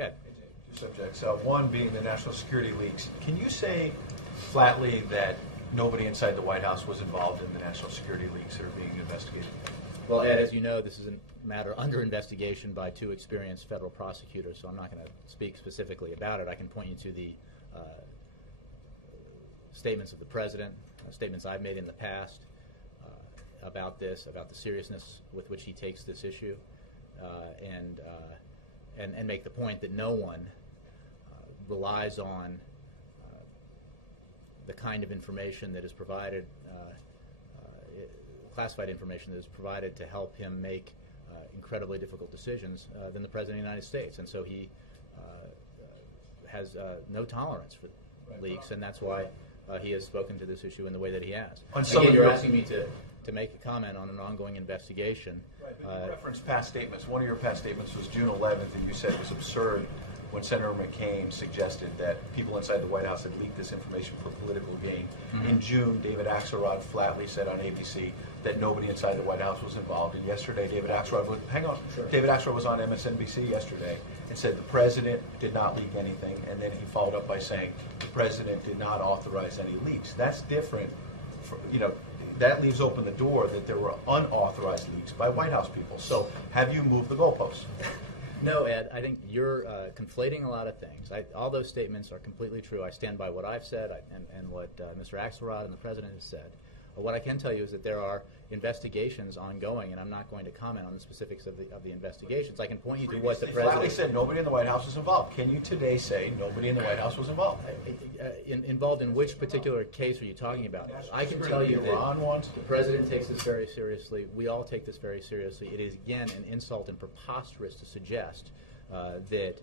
Ed. Two subjects. One being the national security leaks. Can you say flatly that nobody inside the White House was involved in the national security leaks that are being investigated? Well, Ed, as you know, this is a matter under investigation by two experienced federal prosecutors, so I'm not going to speak specifically about it. I can point you to the statements of the President, statements I've made in the past about this, about the seriousness with which he takes this issue, and make the point that no one relies on the kind of information that is provided, classified information that is provided to help him make incredibly difficult decisions than the President of the United States. And so he has no tolerance for leaks, and that's why he has spoken to this issue in the way that he has. Again, you're asking me to make a comment on an ongoing investigation. Right, but you referenced past statements. One of your past statements was June 11th, and you said it was absurd when Senator McCain suggested that people inside the White House had leaked this information for political gain. Mm-hmm. In June, David Axelrod flatly said on ABC that nobody inside the White House was involved. And yesterday, David Axelrod was on MSNBC yesterday and said the president did not leak anything, and then he followed up by saying the president did not authorize any leaks. That's different. That leaves open the door that there were unauthorized leaks by White House people. So have you moved the goalposts? No, Ed, I think you're conflating a lot of things. All those statements are completely true. I stand by what I've said and what Mr. Axelrod and the President has said. What I can tell you is that there are investigations ongoing, and I'm not going to comment on the specifics of the investigations. I can point you to what the President flatly said. Nobody in the White House was involved. Can you today say nobody in the White House was involved? Involved in which particular case are you talking about? I can tell you that the President takes this very seriously. We all take this very seriously. It is, again, an insult and preposterous to suggest that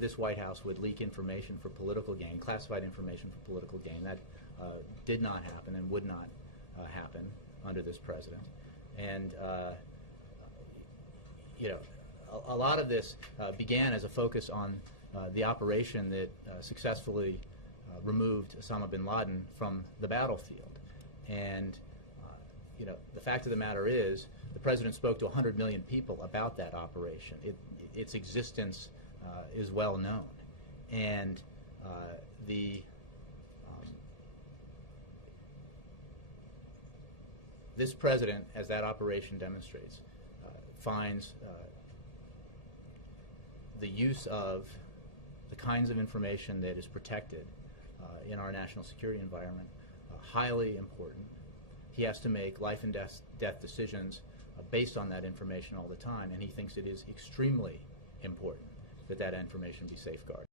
this White House would leak information for political gain, classified information for political gain. That did not happen and would not happen under this President. And a lot of this began as a focus on the operation that successfully removed Osama bin Laden from the battlefield. And the fact of the matter is, the President spoke to 100 million people about that operation. Its existence is well known, and this President, as that operation demonstrates, finds the use of the kinds of information that is protected in our national security environment highly important. He has to make life and death decisions based on that information all the time, and he thinks it is extremely important that that information be safeguarded.